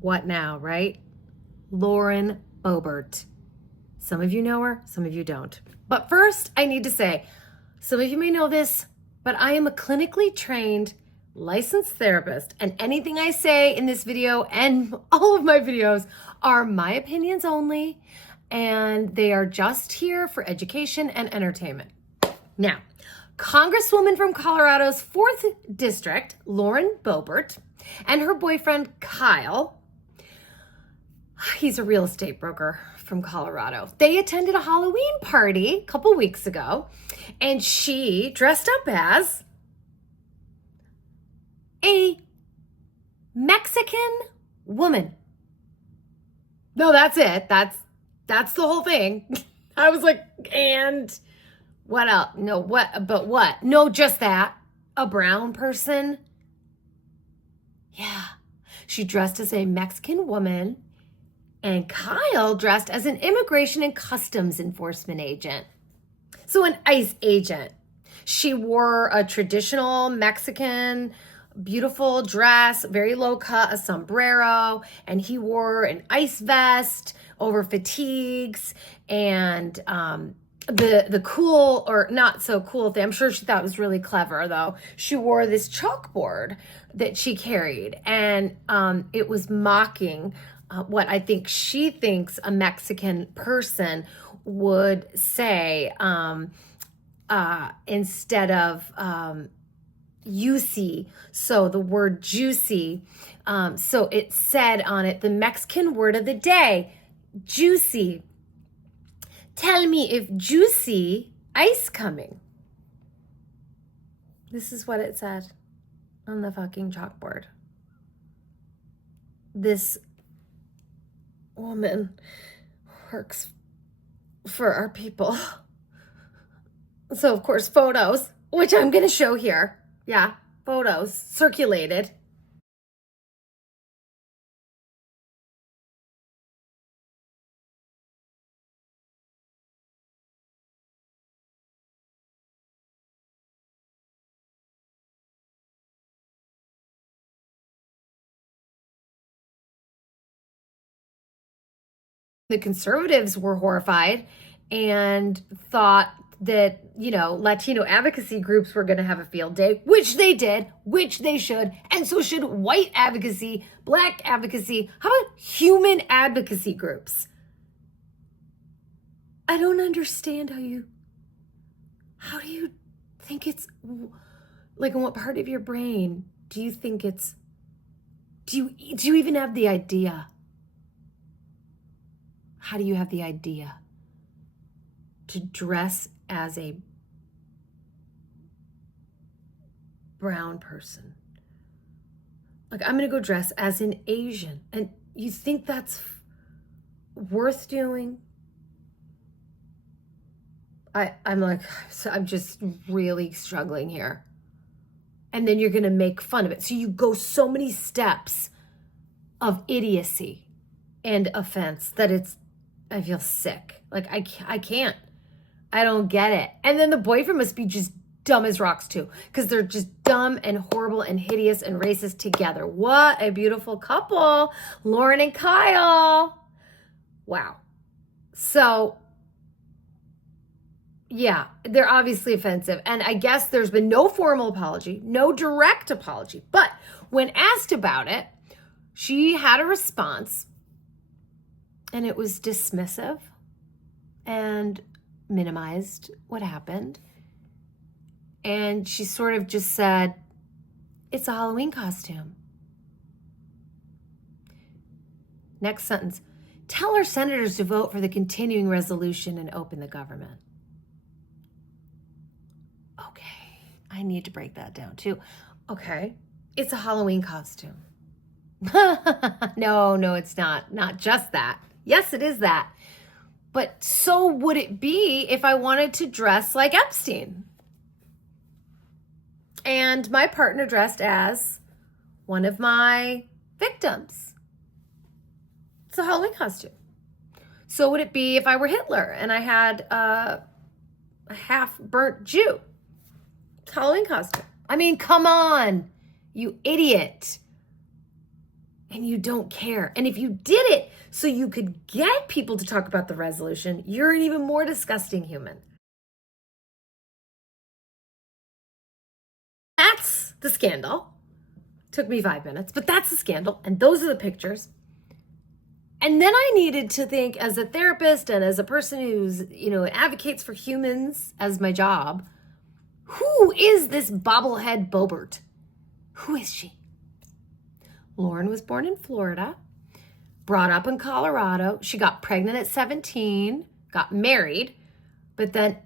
What now, right? Lauren Boebert. Some of you know her, some of you don't. But first, I need to say, some of you may know this, but I am a clinically trained licensed therapist, and anything I say in this video and all of my videos are my opinions only, and they are just here for education and entertainment. Now, Congresswoman from Colorado's 4th District, Lauren Boebert, and her boyfriend, Kyle, he's a real estate broker from Colorado. They attended a Halloween party a couple weeks ago, and she dressed up as a Mexican woman. No, that's it. That's the whole thing. I was like, and what else? No, what? But what? No, just that. A brown person. Yeah. She dressed as a Mexican woman, and Kyle dressed as an immigration and customs enforcement agent. So an ICE agent. She wore a traditional Mexican beautiful dress, very low cut, a sombrero, and he wore an ice vest over fatigues, and the cool or not so cool thing, I'm sure she thought was really clever though, she wore this chalkboard that she carried, and it was mocking what I think she thinks a Mexican person would say instead of juicy, so the word juicy. So it said on it, the Mexican word of the day, juicy. Tell me if juicy ice coming. This is what it said on the fucking chalkboard. This woman works for our people. So of course, photos, which I'm going to show here. Yeah, photos circulated. The conservatives were horrified and thought that, you know, Latino advocacy groups were going to have a field day, which they did, which they should, and so should white advocacy, black advocacy. How about human advocacy groups? I don't understand how do you think it's, like, in what part of your brain do you think it's, do you even have the idea? How do you have the idea to dress as a brown person? Like, I'm going to go dress as an Asian. And you think that's worth doing? I'm like, so I'm just really struggling here. And then you're going to make fun of it. So you go so many steps of idiocy and offense that I feel sick. Like, I can't. I don't get it. And then the boyfriend must be just dumb as rocks too, because they're just dumb and horrible and hideous and racist together. What a beautiful couple, Lauren and Kyle. Wow. So, yeah, they're obviously offensive. And I guess there's been no formal apology, no direct apology. But when asked about it, she had a response, and it was dismissive and minimized what happened. And she sort of just said, it's a Halloween costume. Next sentence. Tell our senators to vote for the continuing resolution and open the government. Okay, I need to break that down too. Okay, it's a Halloween costume. No, it's not. Not just that. Yes, it is that. But so would it be if I wanted to dress like Epstein? And my partner dressed as one of my victims. It's a Halloween costume. So would it be if I were Hitler and I had a half-burnt Jew? It's a Halloween costume. I mean, come on, you idiot. and you don't care. And if you did it so you could get people to talk about the resolution, you're an even more disgusting human. That's the scandal. Took me 5 minutes, but that's the scandal. And those are the pictures. And then I needed to think, as a therapist and as a person who's, advocates for humans as my job, who is this Bobblehead Boebert? Who is she? Lauren was born in Florida, brought up in Colorado. She got pregnant at 17, got married, but then,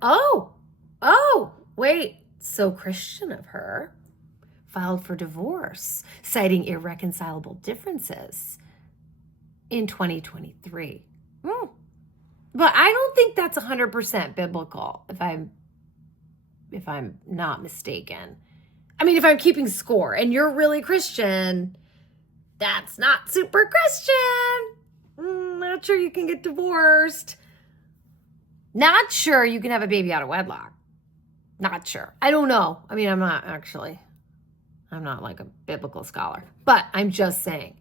wait, so Christian of her, filed for divorce, citing irreconcilable differences in 2023. But I don't think that's 100% biblical, if I'm not mistaken. I mean, if I'm keeping score and you're really Christian, that's not super Christian. Not sure you can get divorced. Not sure you can have a baby out of wedlock. Not sure. I don't know. I mean, I'm not like a biblical scholar, but I'm just saying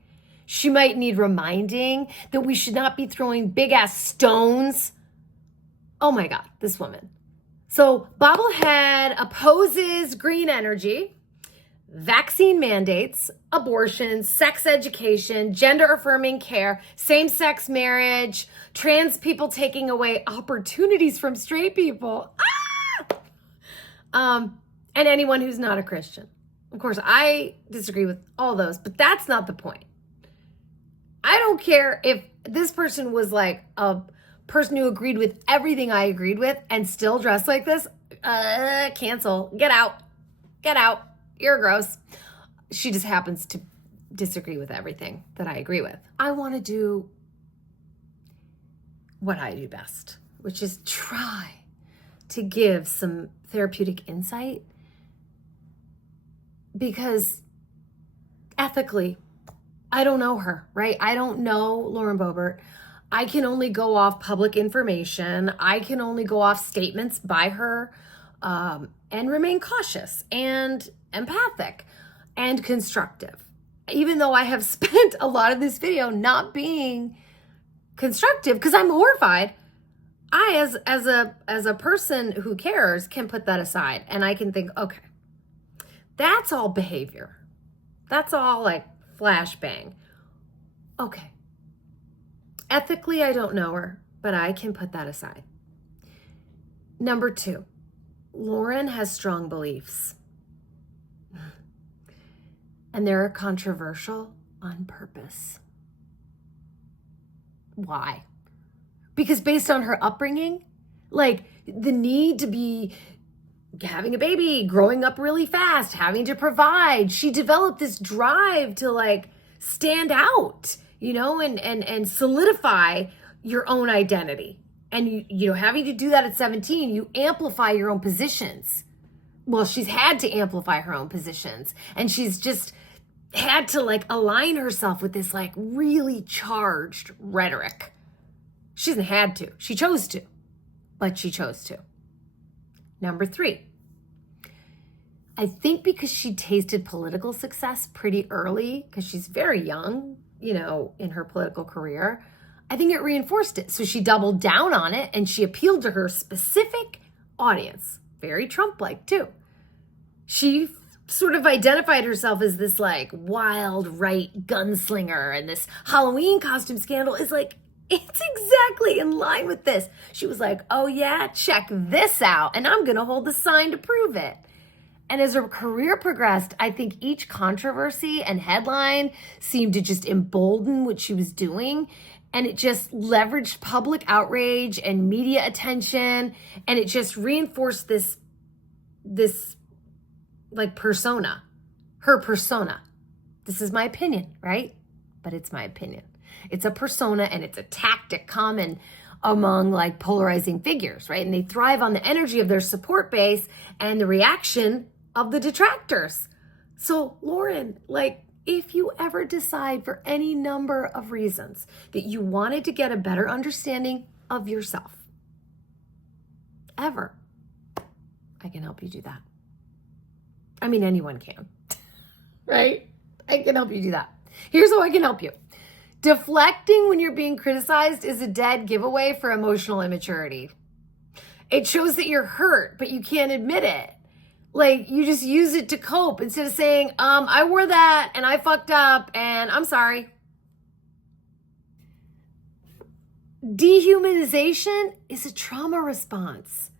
she might need reminding that we should not be throwing big ass stones. Oh my God, this woman. So Bobblehead opposes green energy, vaccine mandates, abortion, sex education, gender affirming care, same-sex marriage, trans people taking away opportunities from straight people. And anyone who's not a Christian. Of course, I disagree with all those, but that's not the point. I don't care if this person was like a person who agreed with everything I agreed with and still dressed like this. Cancel. Get out. Get out. You're gross. She just happens to disagree with everything that I agree with. I want to do what I do best, which is try to give some therapeutic insight, because ethically, I don't know her, right? I don't know Lauren Boebert. I can only go off public information. I can only go off statements by her, and remain cautious and empathic and constructive. Even though I have spent a lot of this video not being constructive because I'm horrified, I, as a person who cares, can put that aside and I can think, okay, that's all behavior. That's all like flashbang. Okay. Ethically, I don't know her, but I can put that aside. Number 2, Lauren has strong beliefs. And they're controversial on purpose. Why? Because based on her upbringing, like the need to be having a baby, growing up really fast, having to provide, she developed this drive to like stand out, and solidify your own identity. And having to do that at 17, you amplify your own positions. Well, she's had to amplify her own positions, and she's just had to like align herself with this like really charged rhetoric. She hasn't had to. She chose to, but she chose to. Number 3, I think because she tasted political success pretty early, because she's very young, in her political career, I think it reinforced it. So she doubled down on it and she appealed to her specific audience. Very Trump-like too. She sort of identified herself as this like wild right gunslinger, and this Halloween costume scandal is like, it's exactly in line with this. She was like, oh yeah, check this out, and I'm gonna hold the sign to prove it. And as her career progressed, I think each controversy and headline seemed to just embolden what she was doing. And it just leveraged public outrage and media attention. And it just reinforced this like persona, her persona. This is my opinion, right? But it's my opinion. It's a persona, and it's a tactic common among like polarizing figures, right? And they thrive on the energy of their support base and the reaction of the detractors. So Lauren, like, if you ever decide for any number of reasons that you wanted to get a better understanding of yourself, ever, I can help you do that. I mean, anyone can, right? I can help you do that. Here's how I can help you. Deflecting when you're being criticized is a dead giveaway for emotional immaturity. It shows that you're hurt, but you can't admit it. Like, you just use it to cope instead of saying, I wore that and I fucked up and I'm sorry. Dehumanization is a trauma response.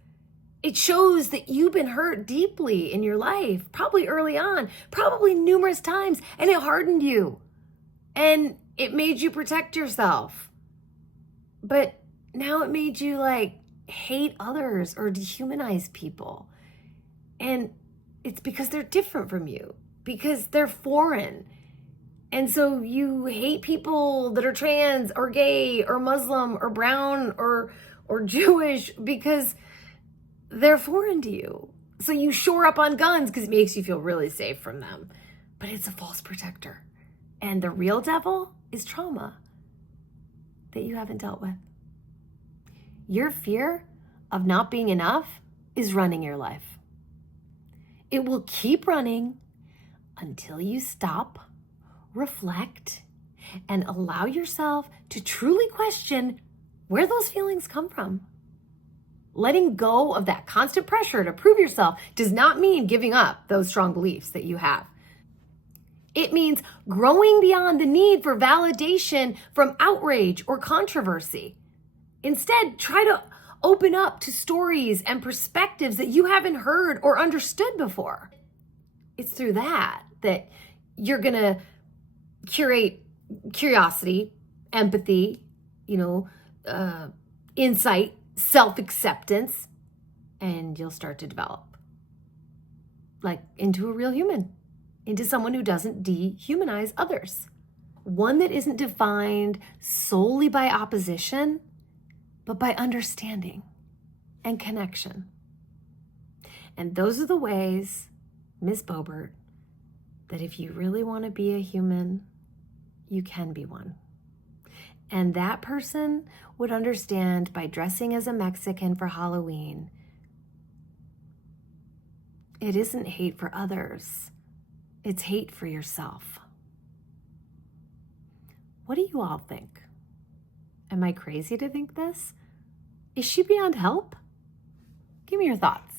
It shows that you've been hurt deeply in your life, probably early on, probably numerous times, and it hardened you. And it made you protect yourself. But now it made you like hate others or dehumanize people. And it's because they're different from you, because they're foreign. And so you hate people that are trans or gay or Muslim or brown or Jewish because they're foreign to you. So you shore up on guns because it makes you feel really safe from them. But it's a false protector. And the real devil is trauma that you haven't dealt with. Your fear of not being enough is running your life. It will keep running until you stop, reflect, and allow yourself to truly question where those feelings come from. Letting go of that constant pressure to prove yourself does not mean giving up those strong beliefs that you have. It means growing beyond the need for validation from outrage or controversy. Instead, try to open up to stories and perspectives that you haven't heard or understood before. It's through that you're going to curate curiosity, empathy, insight, self-acceptance, and you'll start to develop like into a real human, into someone who doesn't dehumanize others. One that isn't defined solely by opposition, but by understanding and connection. And those are the ways, Ms. Boebert, that if you really want to be a human, you can be one. And that person would understand by dressing as a Mexican for Halloween. It isn't hate for others. It's hate for yourself. What do you all think? Am I crazy to think this? Is she beyond help? Give me your thoughts.